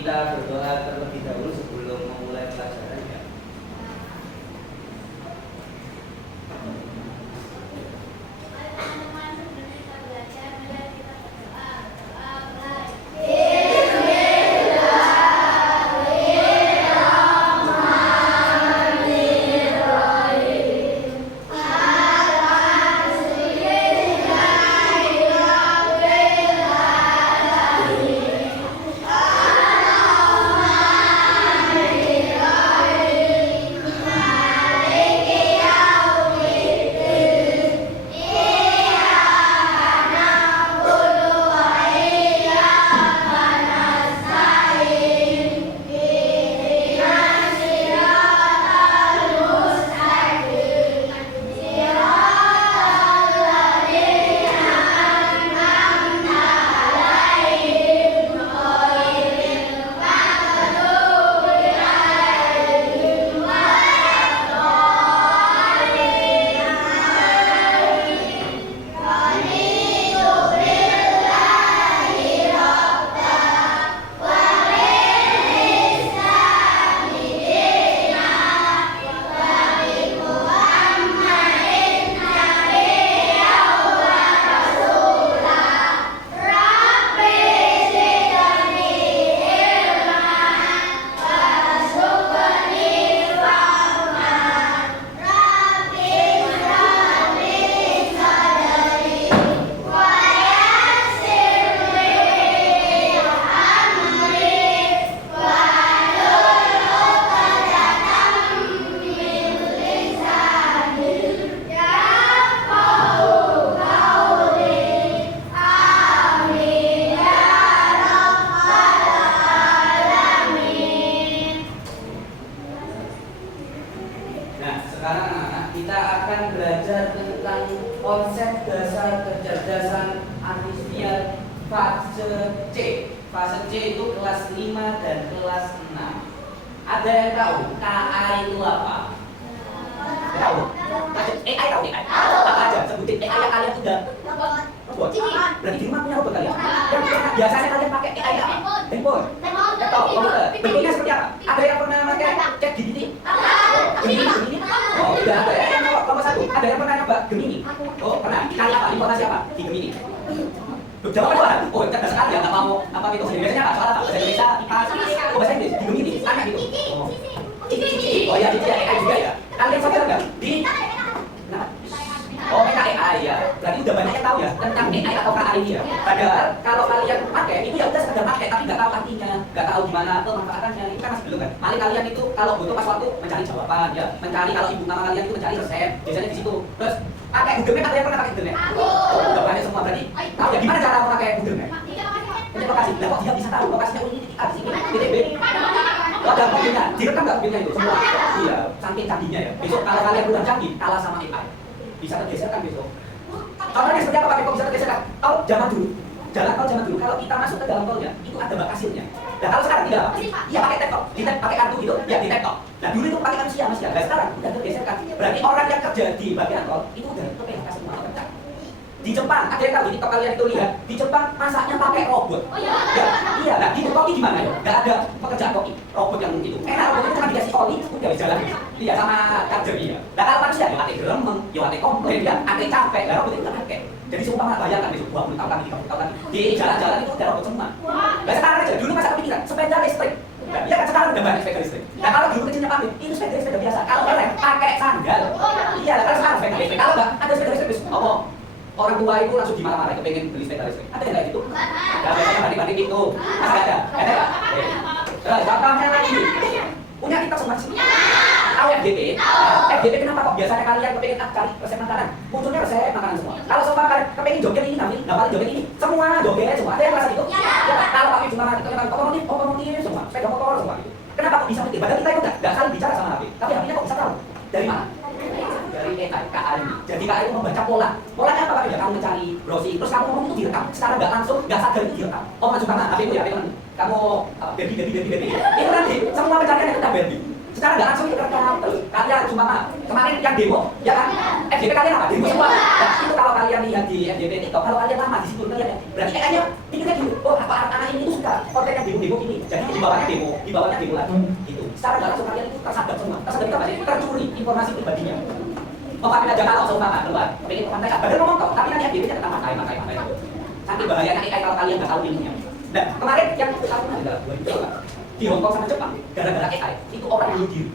kita berdoa terlebih dahulu sebelum memulai pelajarannya. Konsep dasar kecerdasan artifisial fase C. Fase C itu kelas 5 dan kelas 6. Ada yang tahu KA itu apa? Tahu? AI tahu AI? Apa aja? Sebutin AI yang kalian udah robot. Berarti di rumah punya robot kalian? Biasanya kalian pakai AI apa? Handphone? Laptop? Komputer? Bentuknya seperti apa? Ada yang pernah pakai ChatGPT? Gemini? Oh, udah ada ya. Yang nomor 1. Ada yang pernah nyoba Gemini? Oh, pernah. Kali apa? Informasi apa di Gemini? Jawaban doang. Oh, cerdas sekali ya. Nggak mau apa gitu. Biasanya apa? Soal apa? Bahasa Indonesia, IPA, oh, bahasa Inggris di Gemini. Tanya gitu. Oh ya, itu ya AI juga ya. Kalian sadar nggak? Nah, oh, Meta AI ya. Berarti udah banyak yang tahu ya tentang AI atau KA ini ya. Padahal kalau kalian pakai itu ya udah sekedar pakai, tapi nggak tahu artinya, nggak tahu gimana pemanfaatannya. Itu kan masih belum kan. Paling kalian itu kalau butuh pas waktu mencari jawaban ya, mencari kalau ibu nama kalian itu mencari resep, biasanya di situ. Terus pakai Google Map, ada yang pernah pakai Google Map? Oh, udah banyak semua berarti. Tahu ya gimana cara memakai Google Map? Punya lokasi. Lah kok dia bisa tahu lokasinya ini titik A di sini, titik B? Oh, ada mobilnya. Direkam nggak mobilnya itu semua? Iya, saking canggihnya ya. Besok kalau kalian udah canggih, kalah sama AI. Bisa tergeserkan besok. Contohnya seperti apa Pak? Kok bisa tergeserkan? Tol zaman dulu, jalan tol zaman dulu. Kalau kita masuk ke dalam tolnya, itu ada bak hasilnya. Nah kalau sekarang tidak apa? Iya pakai tap, pakai kartu gitu, ya di tap. Nah dulu itu pakai manusia mas ya. Nah sekarang udah tergeserkan. Berarti orang yang kerja di bagian tol itu udah ke PHK semua atau pecah. Di Jepang, ada yang tahu di TikTok kalian itu lihat, di Jepang masaknya pakai robot. Oh iya? Ya, iya, nah di koki gimana ya? Gak ada pekerjaan koki, robot yang itu. Enak, robot itu cuma dikasih oli, udah jalan. Iya, sama charger iya. Nah kalau manusia, ya pakai geremeng, ya pakai komplain, ya pakai capek, nah robot itu gak pakai. Jadi semua bayangkan besok 20 tahun lagi, 30 tahun lagi, di jalan-jalan itu udah robot semua. Nah sekarang aja, dulu masa kepikiran, sepeda listrik. Nah, iya kan sekarang udah banyak sepeda listrik. Nah kalau dulu kecilnya pakai, itu sepeda biasa. Kalau keren, pakai sandal. Iya, kalau sekarang sepeda listrik. Kalau enggak, ada sepeda listrik besok. Oh, orang tua itu langsung dimarah-marah kepengen beli sepeda listrik. Ada yang kayak gitu? Nah, biasanya banding-banding gitu. Masa ada? Ada nggak? Terus gampangnya lagi. Punya TikTok semua sih. Tahu FYP? FYP kenapa kok biasanya kalian kepengen cari resep makanan? Munculnya resep makanan semua. Kalau semua kalian kepengen joget ini ngambil joget ini, semua joget semua. Ada yang merasa gitu? Ya, kalau pakai cuma TikToknya otomotif semua, sepeda motor semua gitu. Kenapa kok bisa mikir? Padahal kita itu nggak saling bicara sama HP. Tapi HP-nya kok bisa tahu? Dari mana? Dari AI, KA ini. Jadi KA itu membaca pola. Polanya apa ya? Kamu mencari browsing, terus kamu ngomong itu direkam. Secara nggak langsung, nggak sadar itu direkam. Oh maju mana? HP itu ya, HP kamu baby. Itu nanti semua pencarian itu udah baby. Secara nggak langsung itu direkam. Terus kalian cuma kemarin yang demo, ya kan? FYP kalian apa? Demo semua. Nah, itu kalau kalian lihat di FYP TikTok, kalau kalian lama di situ kalian, berarti AI-nya pikirnya gini. Oh apa anak ini itu suka kontennya demo-demo ini, jadi di bawahnya demo lagi, gitu. Secara nggak langsung kalian itu tersadap semua, itu apa sih? Tercuri informasi pribadinya. Apabila jangan langsung makan keluar, pengen ke pantai, padahal ngomong tau, tapi nanti FDP nya tetap pakai. Saking bahayanya AI kalau kalian nggak tahu ilmunya. Dan kemarin yang aku tahu adalah 2002 di Hongkong sama Jepang, gara-gara AI itu orang bunuh diri.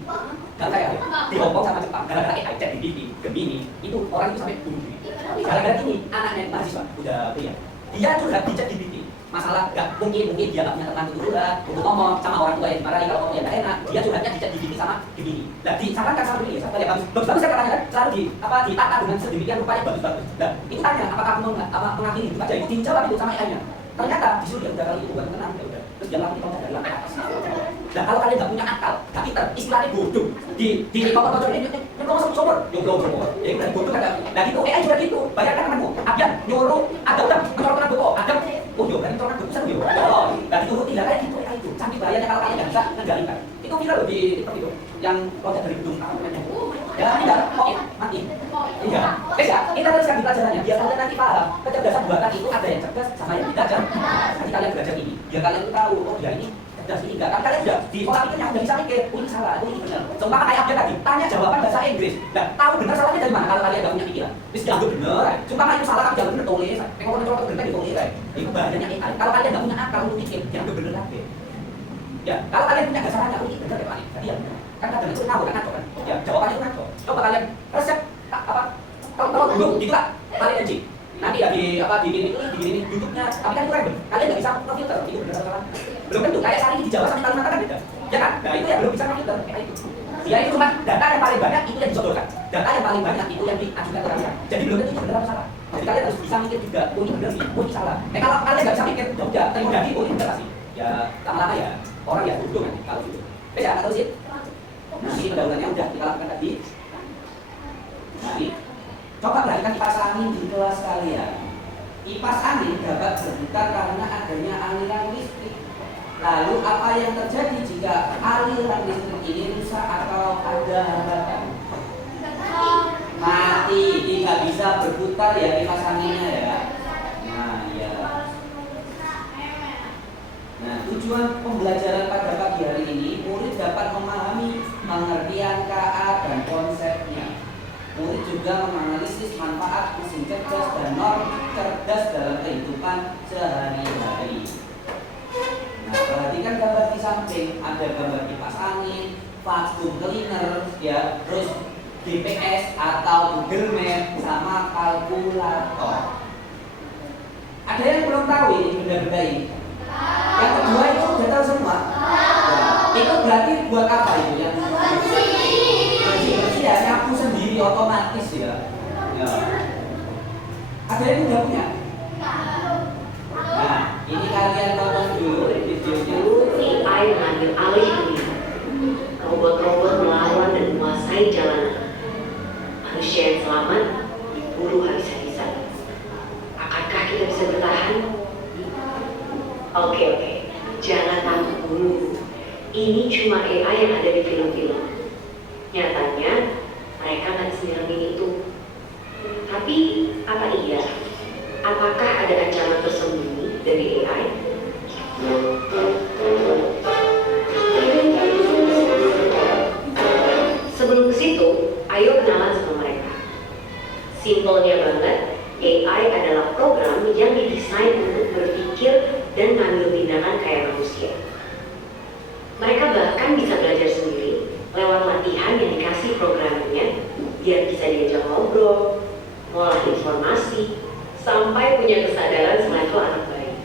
Dan saya di Hongkong sama Jepang, gara-gara AI, ChatGPT, Gemini, itu orang itu sampai bunuh diri. Gara-gara ini anaknya mahasiswa udah pria, dia curhat di ChatGPT. Masalah mungkin dia nggak punya teman untuk untuk ngomong sama orang tua yang dimarahi kalau ngomongnya nggak enak, dia curhatnya di ChatGPT sama Gemini. Nah, disarankan sama Gemini, saya bagus saya katanya kan, selalu ditata dengan sedemikian rupanya bagus. Dan itu tanya apakah kamu mengakhiri itu aja, itu dijawab itu sama AI-nya. Ternyata disuruh dia udah kali itu bukan tenang, ya udah. Terus dia lakukan kontak dari lantai atas. Nah, kalau kalian nggak punya akal, nggak pintar, istilahnya bodoh, di kocok ini ngomong sumber, jomblo. Ya udah bodoh kan. Nah gitu, AI juga gitu. Bayangkan temanmu, Abian nyuruh ada mencorongkan buku, ada bodoh, dan mencorongkan buku seru. Oh, dan dituruti lah kayak gitu AI itu. Sampai bahayanya kalau kalian nggak bisa mengendalikan. Itu viral loh di TikTok itu, yang loncat dari gedung apa namanya. Ya, tidak, mati. Iya. Ya, kita teruskan di pelajarannya. Biar kalian nanti paham, kecerdasan buatan itu ada yang cerdas sama yang tidak cerdas. Nanti kalian belajar ini, biar kalian tahu, oh dia ini cerdas ini enggak. Kan kalian sudah di sekolah itu yang udah bisa mikir, oh ini salah, oh ini benar. Contoh kayak Abjad tadi, tanya jawaban bahasa Inggris. Nah, tahu benar salahnya dari mana kalau kalian nggak punya pikiran. Terus dianggap benar. Contoh itu salah, kamu jangan benar tulis. Kalau contoh benar ditulis. Itu bahayanya AI. Kalau kalian nggak punya akal untuk mikir, dianggap benar lagi. Ya, kalau kalian punya kesalahan, ini benar ya Pak. Tadi ya. Kan kadang itu ngaco kan. Ya, jawabannya itu ngaco. Coba kalian resep kalau dulu gitu lah, kalian kencing. Nanti ya di YouTube-nya, tapi kan itu random. Kalian nggak bisa ngefilter, itu benar salah. Belum tentu kayak saat ini di Jawa sama di Kalimantan kan beda. Ya kan? Nah itu ya belum bisa ngefilter kayak itu. Dia itu cuma data yang paling banyak itu yang disodorkan. Data yang paling banyak itu yang diajukan ke kalian. Jadi belum tentu itu benar atau salah. Jadi kalian harus bisa mikir juga, oh ini benar sih, oh ini salah. Kalau kalian nggak bisa mikir, udah terima jadi, oh ini benar sih. Ya lama-lama ya orang ya bodoh nanti kalau gitu. Ya atau sih. Nah ini pendahuluannya udah kita lakukan tadi. Nah, coba perhatikan kipas angin di kelas kalian. Kipas angin dapat berputar karena adanya aliran listrik. Lalu apa yang terjadi jika aliran listrik ini rusak atau ada hambatan? Mati, tidak bisa berputar ya kipas anginnya ya. Nah ya. Nah tujuan pembelajaran pada pagi hari ini, murid dapat memahami pengertian KA dan konsepnya. Murid juga menganalisis manfaat mesin cerdas dan norm cerdas dalam kehidupan sehari-hari. Nah, perhatikan gambar di samping, ada gambar kipas angin, vacuum cleaner, ya, terus GPS atau Google Map sama kalkulator. Ada yang belum tahu ini benda-benda ini? Yang kedua itu udah tahu semua. Nah, itu berarti buat apa itu yang bersih ya, nyapu sendiri otomatis ya. Ya. Ada yang udah punya? Nah, ini kalian tonton dulu videonya. AI mengambil alih dunia. Robot-robot melawan dan menguasai jalanan. Manusia yang selamat diburu habis-habisan. Akankah kita bisa bertahan? Oke, jangan takut dulu. Ini cuma AI yang ada di film-film. Nyatanya, mereka nggak senyeramin itu. Tapi, apa iya? Apakah ada ancaman tersembunyi dari AI? Sebelum ke situ, ayo kenalan sama mereka. Simpelnya banget, AI adalah program yang didesain untuk berpikir dan ngambil tindakan kayak manusia. Mereka bahkan bisa belajar sendiri lewat latihan yang dikasih programnya, biar bisa diajak ngobrol, ngolah informasi, sampai punya kesadaran selevel anak bayi.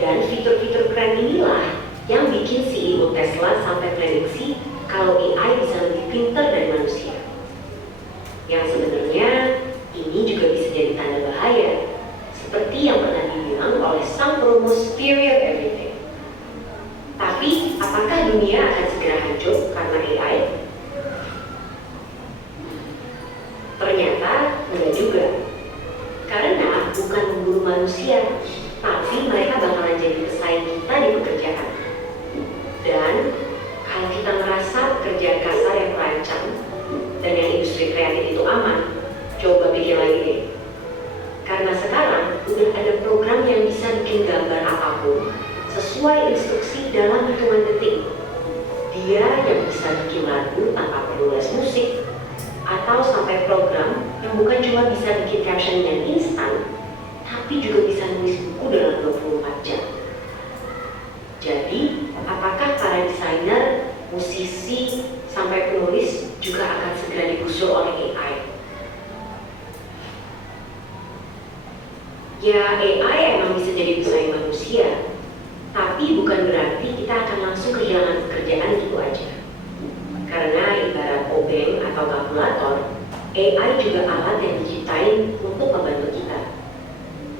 Dan fitur-fitur keren inilah yang bikin CEO Tesla sampai prediksi kalau AI bisa lebih pintar dari manusia. Yang sebenarnya ini juga bisa jadi tanda bahaya, seperti yang pernah dibilang oleh sang perumus Theory of Everything. Tapi, apakah dunia akan segera hancur karena AI? Ternyata, enggak juga. Karena bukan memburu manusia, tapi mereka bakalan jadi pesaing kita di pekerjaan. Dan, kalau kita merasa pekerjaan kasar yang terancam, dan yang industri kreatif itu aman, coba pikir lagi deh. Karena sekarang udah ada program program yang bisa bikin gambar apapun sesuai instruksi dalam hitungan detik. Dia yang bisa bikin lagu tanpa perlu les musik, atau sampai program yang bukan cuma bisa bikin caption yang instan, tapi juga bisa nulis buku dalam 24 jam. Jadi, apakah para desainer, musisi, sampai penulis juga akan segera digusur oleh AI? Ya, AI emang bisa jadi pesaing manusia, tapi bukan berarti kita akan langsung kehilangan pekerjaan gitu aja. Karena ibarat obeng atau kalkulator, AI juga alat yang diciptain untuk membantu kita.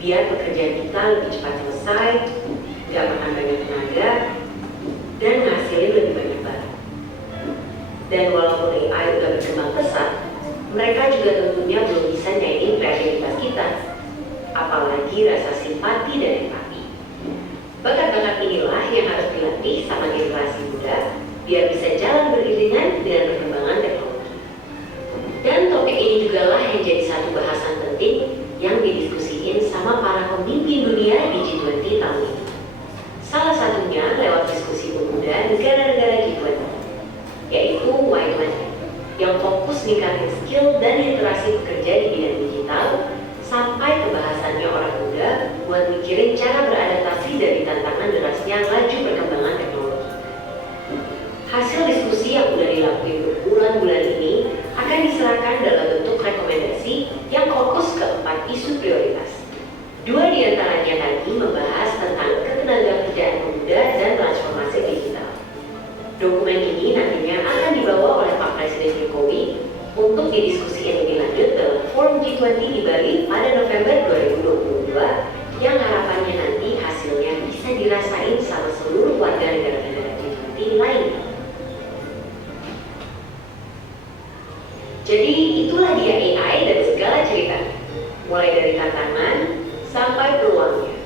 Biar pekerjaan kita lebih cepat selesai, nggak makan banyak tenaga, dan ngasilin lebih banyak barang. Dan walaupun AI udah berkembang pesat, mereka juga tentunya belum bisa nyaingin kreativitas kita, apalagi rasa simpati dan empati. Bakat-bakat inilah yang harus dilatih sama generasi muda biar bisa jalan beriringan dengan perkembangan teknologi. Dan topik ini juga lah yang jadi satu bahasan penting yang didiskusiin sama para pemimpin dunia di G20 tahun ini. Salah satunya lewat diskusi pemuda negara-negara G20, yaitu Y20, yang fokus ningkatin skill dan literasi pekerja di bidang digital, sampai kebahasannya orang muda buat mikirin cara beradaptasi dari tantangan derasnya laju perkembangan teknologi. Hasil diskusi yang sudah dilakukan berbulan-bulan ini akan diserahkan dalam bentuk rekomendasi yang fokus ke 4 isu prioritas. 2 diantaranya tadi membahas tentang ketenagakerjaan pemuda dan transformasi digital. Dokumen ini nantinya akan dibawa oleh Pak Presiden Jokowi untuk didiskusikan lebih lanjut dalam Forum G20 di Bali pada November 2022 yang harapannya nanti hasilnya bisa dirasain sama seluruh warga negara-negara G20 lainnya. Jadi itulah dia AI dan segala cerita, mulai dari tantangan sampai peluangnya.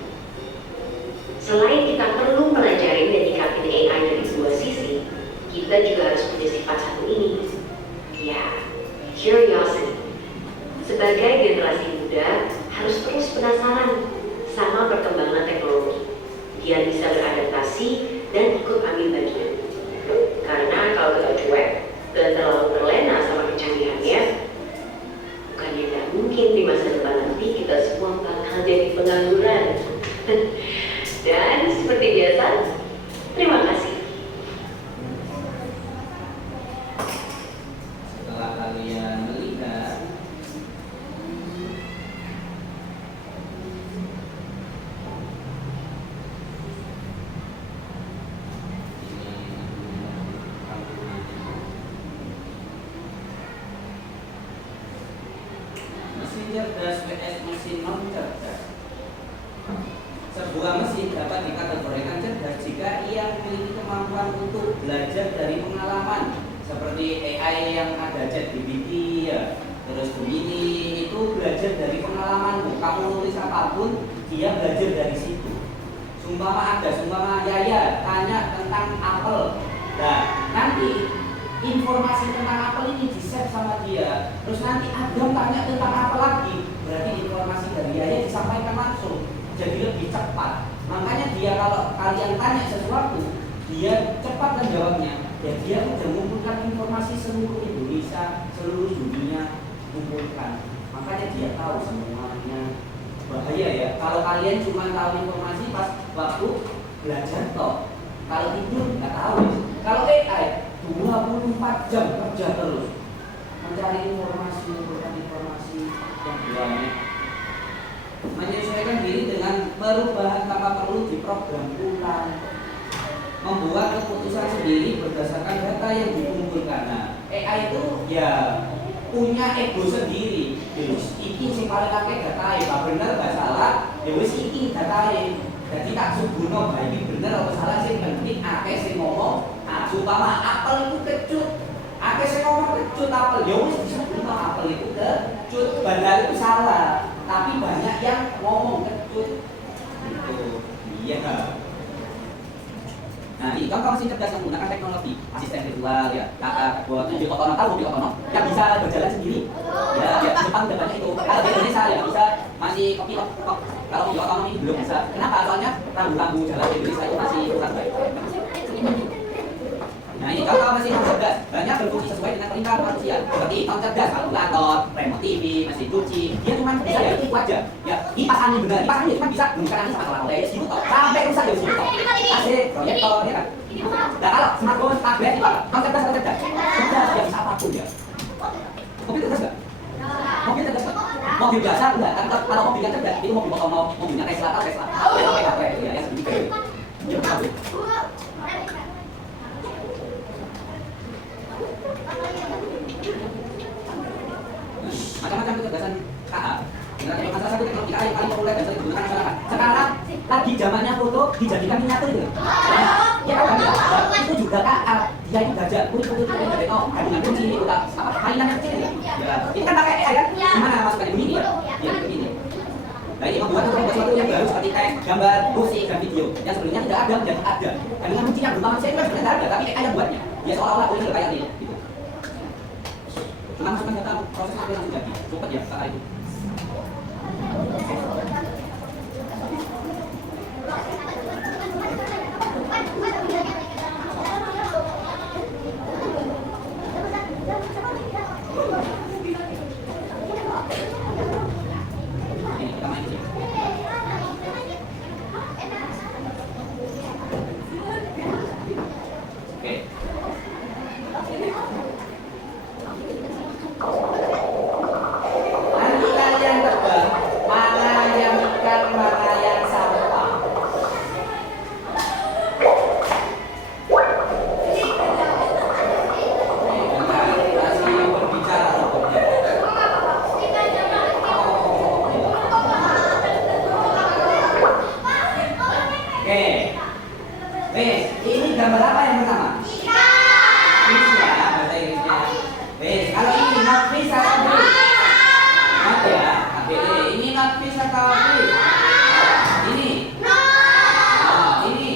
Selain kita perlu mempelajari dan nyikapin AI dari dua sisi, kita juga harus punya sifat satu ini, ya, curiosity. Sebagai generasi muda, harus terus penasaran sama perkembangan teknologi, biar bisa beradaptasi dan ikut ambil bagian. Karena kalau kita cuek dan terlalu terlena sama kecanggihannya, bukannya nggak mungkin di masa depan nanti kita semua bakal jadi pengangguran. Dan seperti biasa, terima kasih. Setelah kalian melihat mesin cerdas vs mesin non cerdas. Sebuah mesin dapat dikategorikan cerdas jika ia memiliki kemampuan untuk belajar dari pengalaman, seperti AI yang ada ChatGPT ya. Terus Gemini itu belajar dari pengalamanmu. Kamu nulis apapun, dia belajar dari situ. Sumpama Yaya tanya tentang apel. Nah, nanti informasi tentang apel ini di-save sama dia. Terus nanti Adam tanya tentang apel lagi, berarti informasi dari Yaya disampaikan langsung. Jadi lebih cepat. Makanya dia kalau kalian tanya sesuatu, dia cepat menjawabnya. Ya dia sudah mengumpulkan informasi seluruh Indonesia, seluruh dunia kumpulkan. Makanya dia tahu semuanya. Bahaya ya. Kalau kalian cuma tahu informasi pas waktu belajar toh. Kalau tidur nggak tahu. Kalau AI 24 jam kerja terus mencari informasi yang banyak. Menyesuaikan diri dengan perubahan tanpa perlu diprogram ulang, membuat keputusan sendiri berdasarkan data yang dikumpulkan. Nah, AI itu ya punya ego sendiri. Terus iki sing paling akeh datae, apa bener gak salah, ya wis iki datae. Jadi tak subuhno bae iki bener apa salah sing penting akeh sing ngomong. Ah, supaya apel itu kecut. Akeh sing ngomong kecut apel, ya wis disebutno apel itu kecut, benar itu salah. Tapi banyak yang ngomong kecut gitu. Iya. Nah, ini contoh mesin cerdas yang menggunakan teknologi asisten virtual ya, buat mobil otonom, tahu mobil otonom yang bisa berjalan sendiri. Ya, Jepang datanya itu. Kalau di Indonesia ya bisa masih kok. Kalau mau otonomi belum bisa. Kenapa? Soalnya rambu-rambu jalan di Indonesia itu masih kurang baik. Nah ini kalau masih non cerdas, banyak berfungsi sesuai dengan perintah manusia. Seperti non cerdas, kalkulator, remote TV, mesin cuci, dia cuma bisa ya itu aja. Ya kipas angin benar, kipas angin cuma bisa menggunakan angin sama kalau kayak gitu sampai rusak dari situ. AC, proyektor, ya kan. Nah kalau smartphone, tablet itu apa? Non cerdas atau cerdas? Cerdas, dia bisa apapun ya. Mobil cerdas nggak? Mobil cerdas nggak? Mobil biasa enggak, tapi kalau mobil yang cerdas itu mobil otonom, mobilnya Tesla atau Tesla. Ya yang seperti itu. Ya betul. Macam-macam kecerdasan KA. Salah satu teknologi KA yang paling populer dan sering digunakan masyarakat. Sekarang lagi zamannya foto dijadikan miniatur gitu. Ya kan ya. Itu juga KA. Dia itu gajah, kulit-kulit itu dari kandungan kunci itu apa? Mainan yang kecil ya. Ini kan pakai AI kan? Gimana masukannya begini ya? Ya begini. Nah ini membuat sesuatu yang baru seperti teks, gambar, musik, dan video yang sebelumnya tidak ada menjadi ada. Kandungan kunci yang berupa manusia itu kan sebenarnya tidak ada, tapi AI yang buatnya. Ya seolah-olah kulit kayak ini. Gitu. Cuma masukkan data proses apa yang terjadi. Cepat ya kata itu. Ini gambar apa yang pertama? Fish ya, bahasa Inggrisnya. Kalau ini not fish atau fish? Not ya, ini not fish atau fish? Ini? Ini? Nah, ini?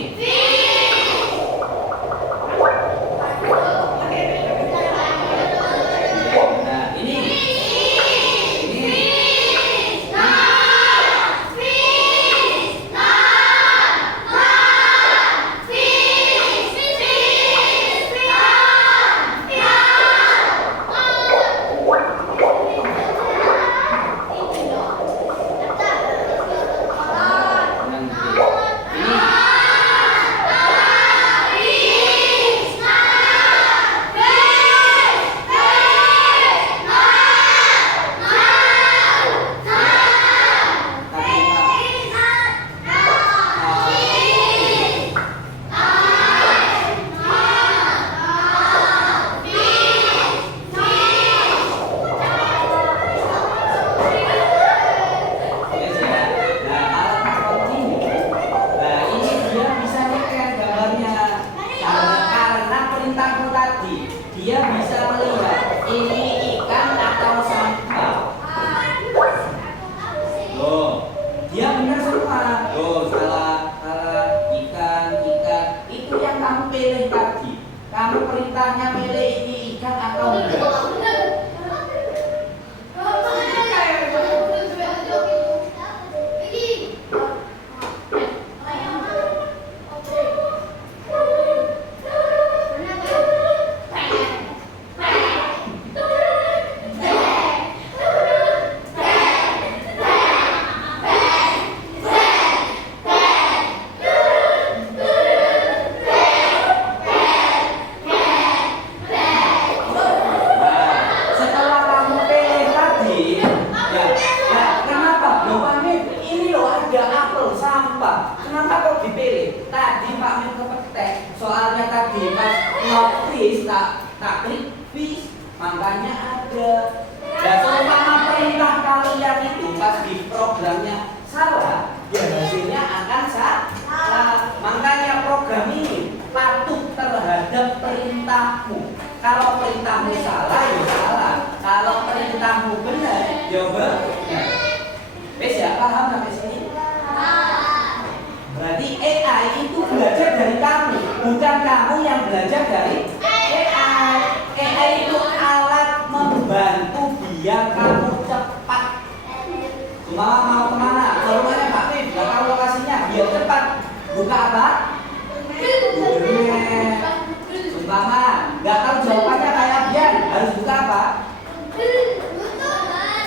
Dia bisa melihat ini ikan atau sampah. Loh, dia benar semua. Loh, salah ikan. Itu yang kamu pilih tadi. Kamu perintahnya pilih ini ikan atau enggak? Kenapa kok dipilih? Tadi Pak Menko petek, soalnya tadi pas notice tak klik fish, makanya ada. Dan selama perintah kalian itu pas di programnya salah, ya hasilnya akan salah. Makanya program ini patuh terhadap perintahmu. Kalau perintahmu salah, ya salah. Kalau perintahmu benar, ya benar. Wes ya, paham sampai sini? Berarti AI itu belajar dari kamu, bukan kamu yang belajar dari AI. AI itu alat membantu biar kamu cepat. Mama mau kemana? Ke rumahnya Pak Pip, nggak tahu lokasinya. Biar cepat. Buka apa? Google. Umpama nggak tahu jawabannya kayak Bian, harus buka apa?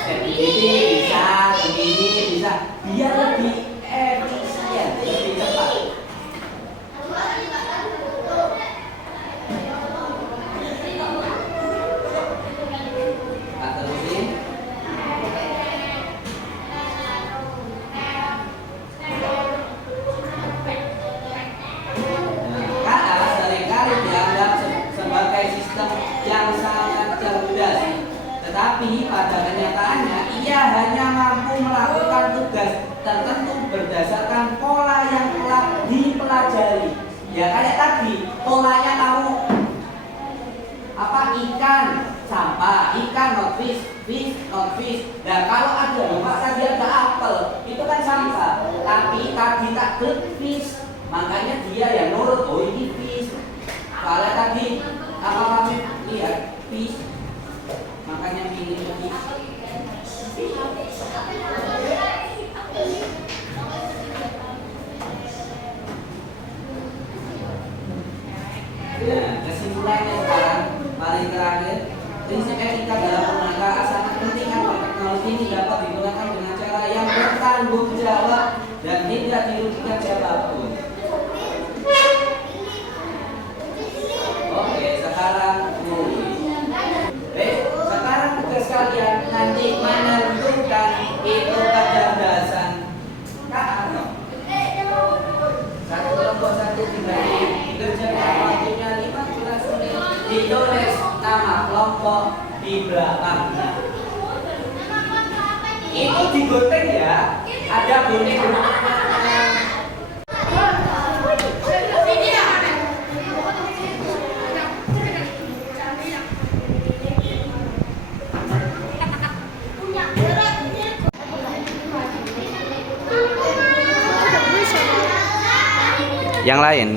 Begini bisa, begini bisa. Biar lebih efisien, lebih cepat. Terusin. KA seringkali dianggap sebagai sistem yang sangat cerdas, tetapi pada kenyataannya ia hanya mampu melakukan tugas tertentu berdasarkan pola yang telah dipelajari. Ya kayak tadi, polanya kamu apa, ikan sampah, ikan not fish, fish not fish. Nah kalau ada lupa tadi ada apel, itu kan sampah. Tapi tadi tak klik fish, makanya dia yang nurut, oh ini fish. Soalnya tadi apa kami lihat fish, makanya pilih fish. Nah, kesimpulannya sekarang paling terakhir, prinsip etika dalam penggunaan sangat penting agar teknologi ini dapat digunakan dengan cara yang bertanggung jawab dan tidak dirugikan siapapun. Oke, sekarang sekarang tugas kalian nanti menentukan itu kecerdasan KA. Satu kelompok satu dikerjakan waktunya 15 menit. Ditulis nama kelompok di belakangnya. Itu digunting ya. Ada gunting. Yang lain.